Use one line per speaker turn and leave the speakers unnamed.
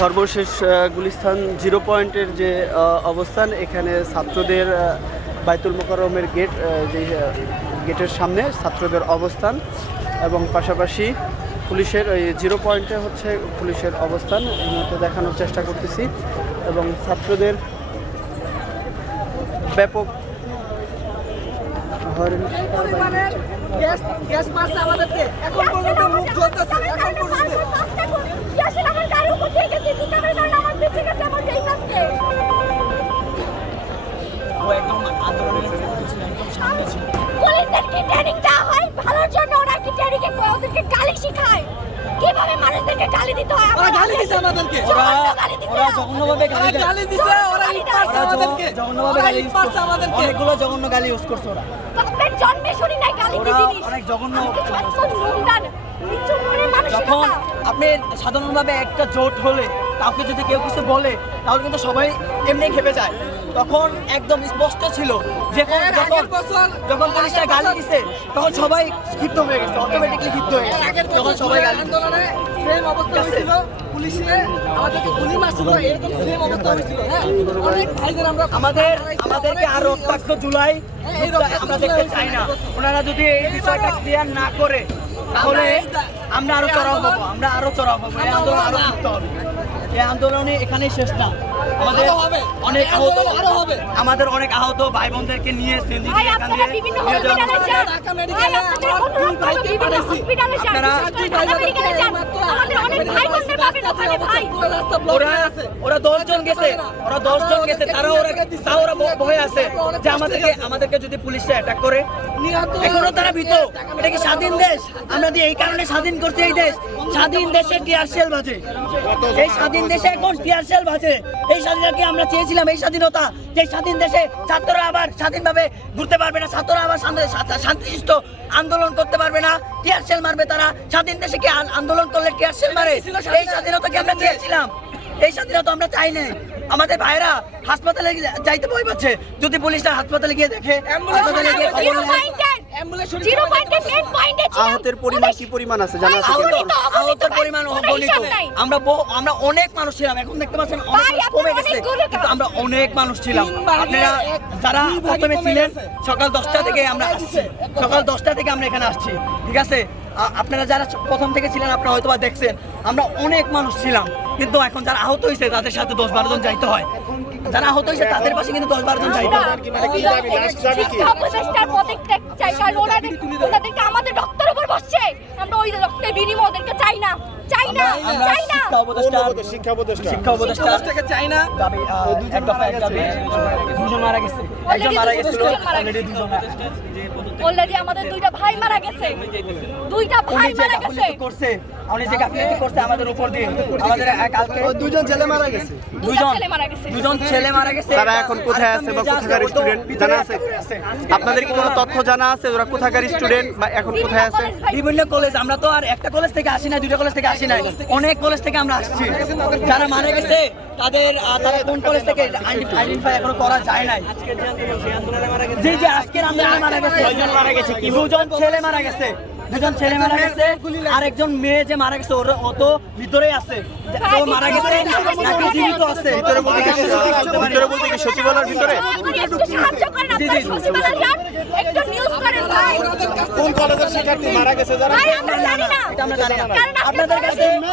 সর্বশেষ গুলিস্তান জিরো পয়েন্টের যে অবস্থান, এখানে ছাত্রদের বাইতুল মোকাররমের গেট যে গেটের সামনে ছাত্রদের অবস্থান এবং পাশাপাশি পুলিশের ওই জিরো পয়েন্টে হচ্ছে পুলিশের অবস্থান। মুহূর্তে দেখানোর চেষ্টা করতেছি এবং ছাত্রদের ব্যাপক
গ্যাস গ্যাস মারছে আমাদেরকে। এখন পর্যন্ত মুখ জ্বলতেছে, এখন পর্যন্ত।
পুলিশদের কি ট্রেনিং দেওয়া হয় ভালোর জন্য ওরা কি ট্রেনিং এ ওদেরকে গালি শেখায়। কীভাবে মানুষদেরকে গালি দিতে হয়?
ওরা গালি দিছে আমাদেরকে।
জঘন্য গালি
ওরা জঘন্যভাবে গালি দেয়।
গালি দিছে ওরা আমাদেরকে।
জঘন্যভাবে গালি।
আমাদেরকে।
অনেকগুলো জঘন্য গালি ইউজ করছে ওরা।
বাপের জন্মে শুনি নাই গালি কি জিনিস।
অনেক জঘন্য যখন আপনি সাধারণভাবে একটা জোট হলে কাউকে যদি কেউ কিছু বলে তাহলে কিন্তু সবাই এমনি খেপে যায়। তখন একদম স্পষ্ট ছিল যে
এর
যখন যখন পুলিশটা গালি দিছে তখন সবাই ক্ষিপ্ত হয়ে গেছে অটোমেটিকলি ক্ষিপ্ত হয়ে গেছে। সবাই গালি
আন্দোলনে সেম অবস্থা পুলিশে আমাদেরকে গুলি মারছিল এরকম সেম অবস্থা হয়েছিল হ্যাঁ? অনেক ভাইদের আমরা
আমাদের আমাদেরকে আরও রক্তাক্ত জুলাই
হ্যাঁ,
আমরা দেখতে চাই না। ওনারা যদি এই বিষয়টা ক্লিয়ার না করে তাহলে আমরা আরও
চড়া
চড়াও হব আমরা আরও চড়াও হব এই আন্দোলন
আরও
করতে হবে। এই আন্দোলনে এখানেই শেষ না। আমাদের অনেক আহত। আমাদের অনেক আহত ভাই বোনদেরকে নিয়ে সেন্দি এখান দিয়ে নিয়ে যাওয়া
হসপিটালে
হচ্ছে।
যান।
ঢাকা
ভাই
মেডিকেলে
আপনারা পাবেন ওখানে ভাই
ওরা ওরা দশ জন গেছে। ওরা দশ জন গেছে তারা ওরা তাও ওরা ভয় আছে যে আমাদেরকে আমাদেরকে যদি পুলিশে অ্যাটাক করে এখনও তারা ভীত। এটা কি স্বাধীন দেশ? আমরা দিয়ে এই কারণে স্বাধীন করছি এই দেশ। স্বাধীন দেশে টিয়ারশেল বাজে? এই স্বাধীন দেশে এখন টিয়ারশেল বাজে? এই স্বাধীনতা কি আমরা চেয়েছিলাম? এই স্বাধীনতা যে স্বাধীন দেশে ছাত্ররা আবার স্বাধীনভাবে ঘুরতে পারবে না ছাত্ররা আবার শান্তিশিষ্ট আন্দোলন করতে পারবে না টিয়ার সেল মারবে তারা। স্বাধীন দেশে কি আন্দোলন করলে টিয়ার সেল মারে? এই স্বাধীনতা। কি আমরা চেয়েছিলাম। এই স্বাধীনতা আমরা চাই না আমাদের ভাইরা হাসপাতালে যাইতে ভয় পাচ্ছে। যদি পুলিশটা হাসপাতালে গিয়ে দেখে হাসপাতালে গিয়ে খবর
আহতের পরিমাণ কি পরিমাণ আছে জানা আছে
আহতের পরিমাণ অগণিত আমরা বহু- আমরা অনেক মানুষ ছিলাম এখন দেখতে পাচ্ছেন অনেক কমে গেছে। কিন্তু আমরা অনেক মানুষ ছিলাম। আপনারা যারা প্রথমে ছিলেন সকাল দশটা থেকে আমরা আসছি। সকাল দশটা থেকে আমরা এখানে আসছি ঠিক আছে? আপনারা যারা প্রথম থেকে ছিলেন আপনারা হয়তো বা দেখছেন আমরা অনেক মানুষ ছিলাম। কিন্তু এখন যারা আহত হয়েছে তাদের সাথে দশ বারো জন যাইতে হয়। যারা আহত হয়েছে তাদের পাশে কিন্তু দশ বারো জন
শিক্ষা পদত্যাগ চাই কারণ ওনাদের ওনাদেরকে আমাদের রক্তের উপর বসছে। আমরা ওই রক্তের বিনিময় ওদেরকে চাই না। চাই না চাই না।
শিক্ষা উপদেষ্টা শিক্ষা উপদেষ্টা।
চাই না।
এক দফা এক দাবি দুজন মারা গেছে। একজন মারা গেছিল। অলরেডি দুজন
অলরেডি আমাদের দুইটা ভাই মারা গেছে। দুইটা ভাই মারা গেছে।
করছে। উনি যে গাফিলতি করছে আমাদের উপর দিয়ে আমাদের কালকে
দুজন ছেলে মারা গেছে।
দুজন
ছেলে মারা গেছে।
দুজন ছেলে মারা গেছে।
তারা এখন কোথায় আছে বা কোথাকার স্টুডেন্ট জানা আছে। আপনাদের কি কোনো তথ্য জানা আছে ওরা কোথাকার স্টুডেন্ট বা এখন কোথায় আছে?
বিভিন্ন কলেজ আমরা তো আর একটা কলেজ থেকে আসি না দুটো কলেজ থেকে আসি নাই। অনেক কলেজ থেকে আমরা আসছি। যারা মারা গেছে তাদের তারা কোন কলেজ থেকে আইডেন্টিফাই এখনও করা যায় নাই। জি জি আজকের আন্দোলনে মারা গেছে দুজন মারা গেছে দুজন ছেলে মারা গেছে? দুজন ছেলে মারা গেছে আর একজন মেয়ে যে মারা গেছে ওর অত ভিতরে ভিতরেই আছে। ও মারা গেছে নাকি জীবিত আছে?
ভিতরে বলতে কি ভিতরে বলতে কি সচিবালয়ের ভিতরে?
জি একটু নিউজ করেন ভাই।
কোন কলেজের শিক্ষার্থী মারা গেছে যারা
ভাই আমরা জানি না।
এটা আমরা জানি না। আপনাদের কাছে